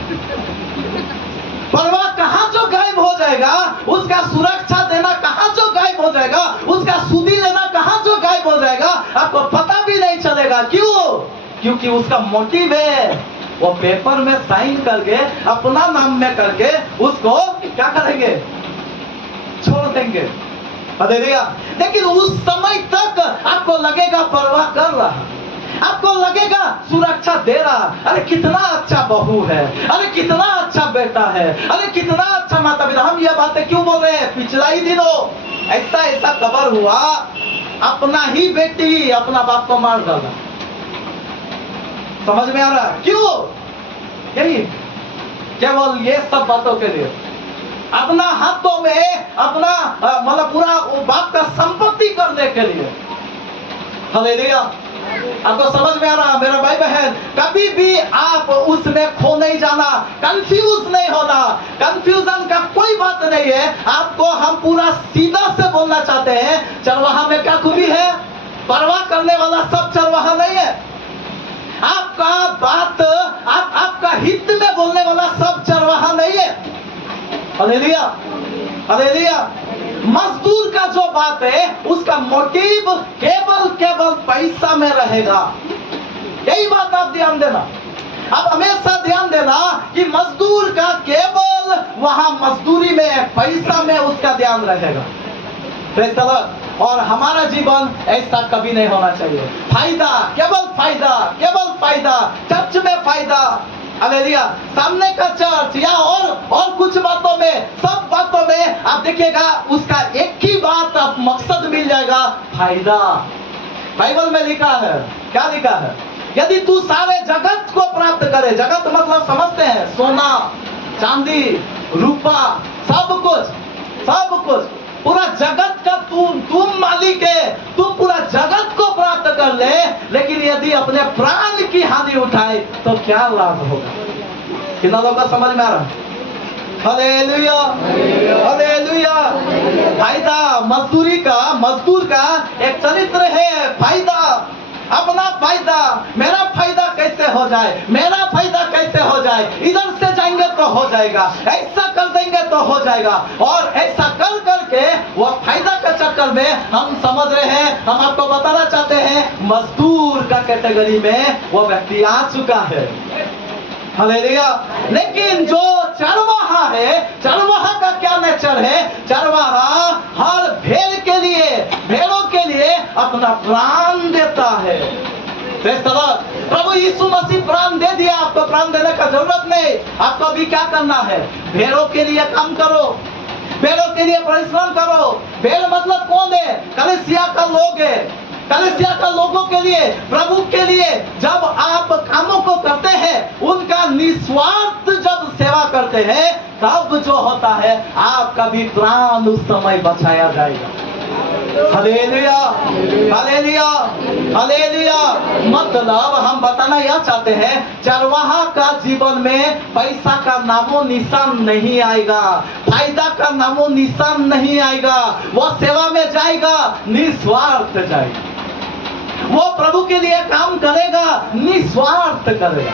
परवाह कहाँ जो गायब हो जाएगा, उसका सुरक्षा देना कहाँ जो गायब हो जाएगा, उसका सुधी लेना कहाँ जो गायब हो जाएगा, आपको पता भी नहीं चलेगा। क्यों? क्योंकि उसका मोटिव है वो पेपर में साइन करके अपना नाम में करके उसको क्या करेंगे? छोड़ देंगे। हालेलुया। लेकिन उस समय तक आपको लगेगा परवाह कर रहा, आपको लगेगा सुरक्षा दे रहा। अरे कितना अच्छा बहू है, अरे कितना अच्छा बेटा है, अरे कितना अच्छा माता पिता। हम ये बातें क्यों बोल रहे हैं? पिछला ही दिनों ऐसा खबर हुआ, अपना ही बेटी अपना बाप को मार डाला। समझ में आ रहा है? क्यों? यही केवल ये सब बातों के लिए अपना हाथों में अपना मतलब पूरा बाप का संपत्ति करने के लिए। हालेलुया। आपको समझ में आ रहा? मेरा भाई बहन, कभी भी आप उसमें खो नहीं जाना, कंफ्यूज नहीं होना। कंफ्यूजन का कोई बात नहीं है। आपको हम पूरा सीधा से बोलना चाहते हैं, चरवाहा में क्या खूबी है? परवाह करने वाला सब चरवाहा नहीं है। आपका बात आपका हित में बोलने वाला सब चरवाहा नहीं है। Hallelujah, hallelujah. मजदूर का जो बात है उसका मोटिव केवल पैसा में रहेगा। यही बात आप ध्यान देना। आप हमेशा ध्यान देना कि मजदूर का केवल वहां मजदूरी में, पैसा में उसका ध्यान रहेगा। और हमारा जीवन ऐसा कभी नहीं होना चाहिए। फायदा, केवल फायदा, चर्च में फायदा। हालेलुया। सामने का चर्च या और कुछ बातों में, सब बातों में आप देखिएगा उसका एक ही बात आप मकसद मिल जाएगा, फायदा। बाइबल में लिखा है, क्या लिखा है? यदि तू सारे जगत को प्राप्त करे, जगत मतलब समझते हैं सोना चांदी रूपा सब कुछ, पूरा जगत का तुम मालिक है, तुम पूरा जगत को प्राप्त कर ले, लेकिन यदि अपने प्राण की हानि उठाए तो क्या लाभ होगा? कितना लोगों को समझ में आ रहा है? Hallelujah, hallelujah. फायदा, मजदूर का एक चरित्र है, फायदा, अपना फायदा, मेरा फायदा कैसे हो जाए, मेरा फायदा कैसे हो जाए, इधर से जाएंगे तो हो जाएगा, ऐसा कर देंगे तो हो जाएगा, और ऐसा कर करके वो फायदा के चक्कर में हम समझ रहे हैं, हम आपको बताना चाहते हैं, मजदूर का कैटेगरी में वो व्यक्ति आ चुका है। हालेलुया। लेकिन जो चरवाहा है, चरवाहा का क्या नेचर है? चरवाहा हर भेड़ों के लिए अपना प्राण देता है। प्रभु यीशु मसीह प्राण दे दिया, आपको प्राण देने का जरूरत नहीं। आपको अभी क्या करना है? भेड़ों के लिए काम करो, भेड़ों के लिए परिश्रम करो। भेड़ मतलब कौन है? कलीसिया का लोग है, कलीसिया का लोगों के लिए, प्रभु के लिए जब आप कामों को करते हैं, उनका निस्वार्थ जब सेवा करते हैं, तब जो होता है आपका भी प्राण उस समय बचाया जाएगा। Hallelujah, hallelujah, hallelujah. मतलब हम बताना यह चाहते हैं, चरवाहा का जीवन में पैसा का नामो निशान नहीं आएगा, फायदा का नामो निशान नहीं आएगा। वो सेवा में जाएगा, निस्वार्थ जाएगा, वो प्रभु के लिए काम करेगा, निस्वार्थ करेगा।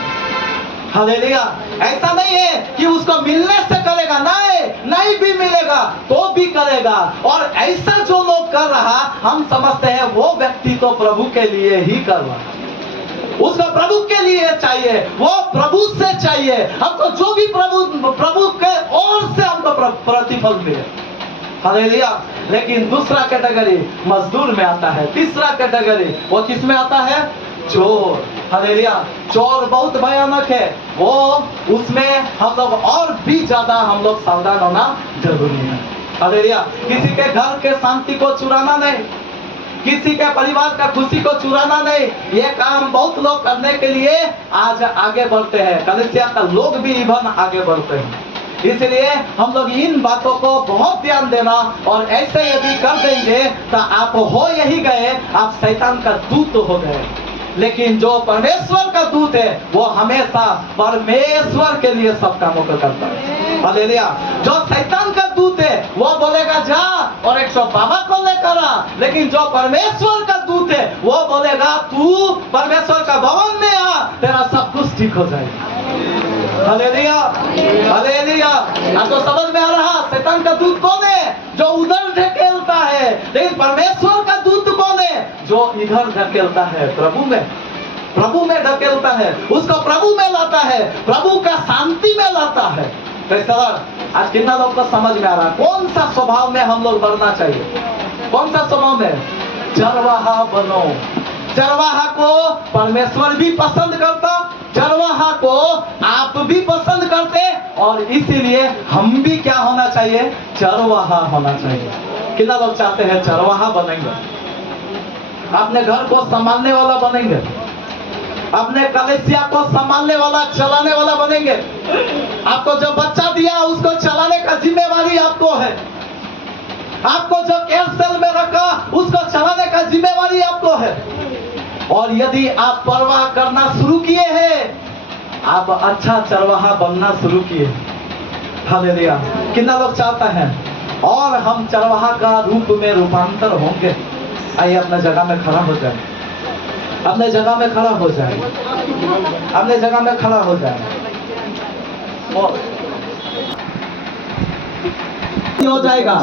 हालेलुया। ऐसा नहीं है कि उसको मिलने से करेगा, नहीं भी मिलेगा तो भी करेगा। और ऐसा जो लोग कर रहा, हम समझते हैं वो व्यक्ति तो प्रभु के लिए ही कर रहा है, उसको प्रभु के लिए चाहिए, वो प्रभु से चाहिए हमको, जो भी प्रभु के ओर से हमको प्रतिफल मिले। हालेलुया। लेकिन दूसरा कैटेगरी मजदूर में आता है। तीसरा कैटेगरी वो किस में आता है? चोर। हालेलुया। चोर बहुत भयानक है, वो उसमें हम लोग और भी ज्यादा हम लोग सावधान होना जरूरी है। हालेलुया। किसी के घर के शांति को चुराना नहीं, किसी के परिवार का खुशी को चुराना नहीं। ये काम बहुत लोग करने के लिए आज आगे बढ़ते हैं, कलीसिया का लोग भी इवन आगे बढ़ते हैं। इसलिए हम लोग इन बातों को बहुत ध्यान देना, और ऐसे यदि कर देंगे तो आप हो यही गए, आप शैतान का दूत हो गए। लेकिन जो परमेश्वर का दूत है वो हमेशा परमेश्वर के लिए सब कामों को करता है। हालेलुया। जो शैतान का दूत है वो बोलेगा जा और 100 बाबा को लेकर आ, लेकिन जो परमेश्वर का दूत है वो बोलेगा तू परमेश्वर का भवन में आ, तेरा सब कुछ ठीक हो जाएगा। Hallelujah, hallelujah. आपको समझ में आ रहा? शैतान का दूत कौन है? जो उधर ढकेलता है। लेकिन परमेश्वर का दूत कौन है? जो इधर ढकेलता है, प्रभु में ढकेलता है, उसको प्रभु में लाता है, प्रभु का शांति में लाता है। तो आज कितना लोग को समझ में आ रहा है कौन सा स्वभाव में हम लोग बढ़ना चाहिए? कौन सा स्वभाव में? चरवाहा बनो। चरवाहा को परमेश्वर भी पसंद करता, चरवाहा को आप भी पसंद करते, और इसीलिए हम भी क्या होना चाहिए? चरवाहा होना चाहिए। कितना लोग चाहते हैं चरवाहा बनेंगे? अपने घर को संभालने वाला बनेंगे, अपने कलीसिया को संभालने वाला, चलाने वाला बनेंगे। आपको जो बच्चा दिया उसको चलाने का जिम्मेवारी आपको है। आपको जो केयर सेल में रखा उसको चलाने का जिम्मेवारी आपको है। और यदि आप परवाह करना शुरू किए हैं, आप अच्छा चरवाहा बनना शुरू किए। हालेलुया। कितना लोग चाहता है और हम चरवाहा का रूप में रूपांतर होंगे? आइए अपने जगह में खड़ा हो जाए, अपने जगह में खड़ा हो जाए, अपने जगह में खड़ा हो जाए। हो जाएगा।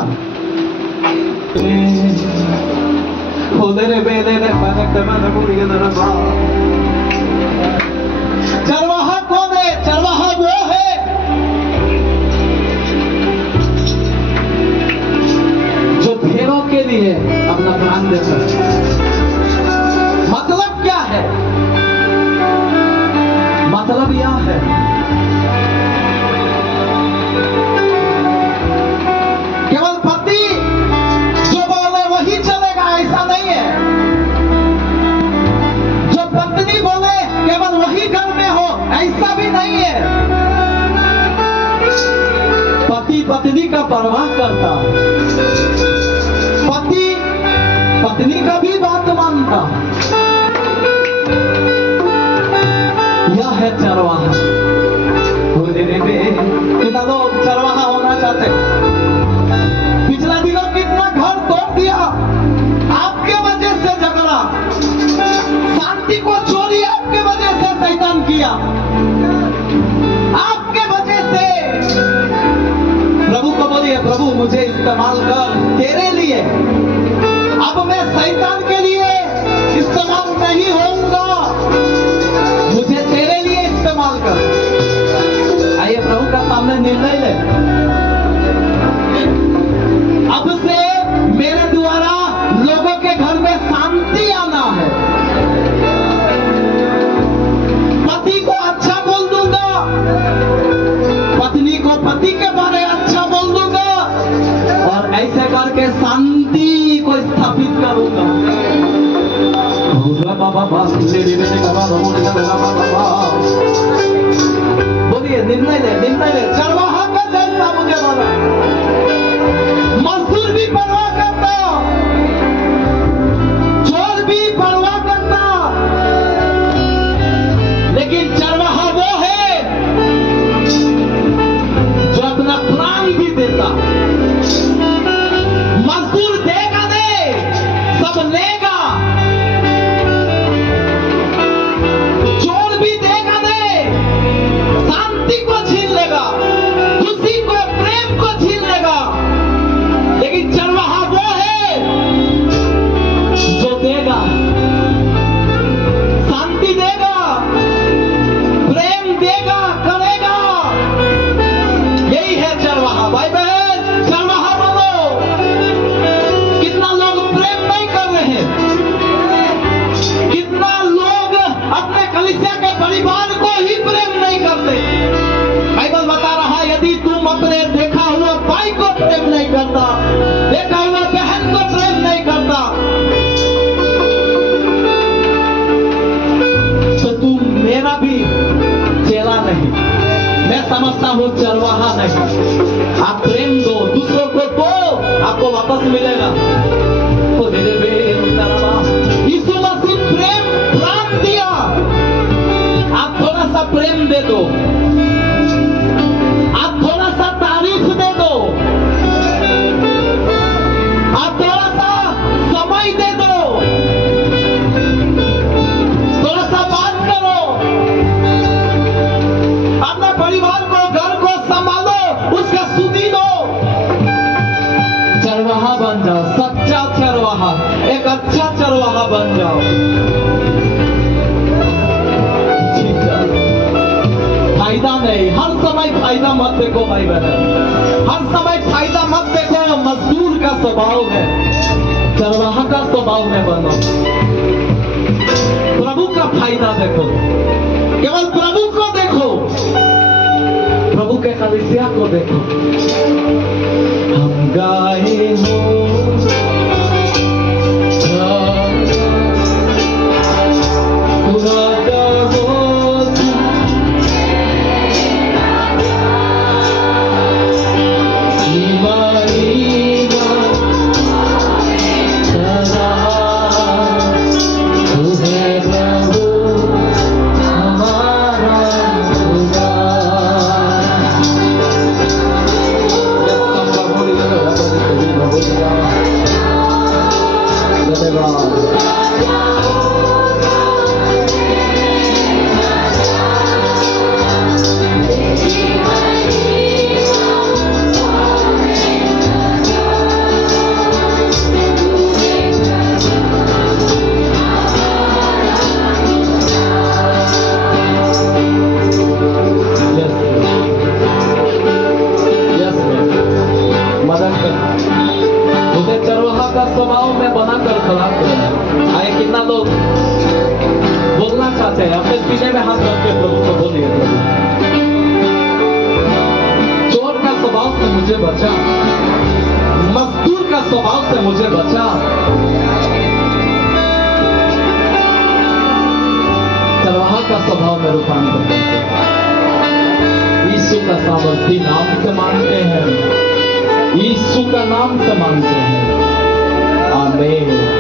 चरवाहा कौन है? चरवाहा वो है जो भेड़ों के लिए अपना प्राण देता है। मतलब क्या है? मतलब यह है केवल पत्नी का परवाह करता है, पति पत्नी का भी बात मानता है। यह है चरवाहा। कितना लोग चरवाहा होना चाहते हैं। पिछला दिनों कितना घर तोड़ दिया आपके वजह से, झगड़ा, शांति को चोरी आपके वजह से शैतान किया, आपके वजह से। प्रभु को बोलिए, प्रभु मुझे इस्तेमाल कर तेरे लिए, अब मैं शैतान के लिए इस्तेमाल नहीं होऊंगा, मुझे तेरे लिए इस्तेमाल कर। आइए प्रभु का सामने निर्णय ले, अब से मेरे द्वारा लोगों के घर में शांति आना है। पति को अच्छा बोल दूंगा, पत्नी को पति के बारे में अच्छा बोल दूंगा, और ऐसे करके शांति को स्थापित करूंगा। बोलिए, निर्णय ले, निर्णय ले। चरवाहा का जैसा मुझे बना। मजदूर भी परवाह करता, चोर भी परवाह करता, लेकिन चरवाहा वो है जो अपना प्राण भी देता। मजदूर देगा नहीं, सब लेगा। चोर भी देगा नहीं, शांति को छीन लेगा, खुशी को, प्रेम को छीन लेगा। लेकिन चरवाहा वो है जो देगा, शांति देगा, प्रेम देगा, करेगा। यही है चरवाहा। भाई बहन, चरवाहा बनो। कितना लोग प्रेम नहीं कर रहे हैं, कितना लोग अपने कलीसिया के परिवार को ही प्रेम नहीं करते। बाइबल बता रहा है, यदि तुम अपने देखा हुआ भाई को प्रेम नहीं करता, देखा हुआ बहन को प्रेम नहीं करता, तो तुम मेरा भी चेला नहीं। मैं समझता हूँ चरवाहा नहीं। आप प्रेम दो, दूसरों को दो, आपको वापस मिलेगा। यीशु मसीह प्रेम प्राण दिया, आप थोड़ा सा प्रेम दे दो, आप थोड़ा सा तारीफ दे दो, आप थोड़ा सा समय दे दो, थोड़ा सा बात करो, अपने परिवार को, घर को संभालो, उसका सुधी दो। चरवाहा बन जाओ, सच्चा चरवाहा, एक अच्छा चरवाहा बन जाओ। फायदा नहीं, हर समय फायदा मत देखो भाई बहन, हर समय फायदा मत देखो। मजदूर का स्वभाव है, चरवाहा का स्वभाव में बनो। प्रभु का फायदा देखो, केवल प्रभु को देखो, प्रभु के कलीसिया को देखो। हम गाए हो मुझे बचा, मजदूर का स्वभाव से मुझे बचा। चरवाहा का स्वभाव में रूपांतरित। यीशु का सामर्थी नाम से मांगते हैं, यीशु का नाम से मांगते हैं। आमीन।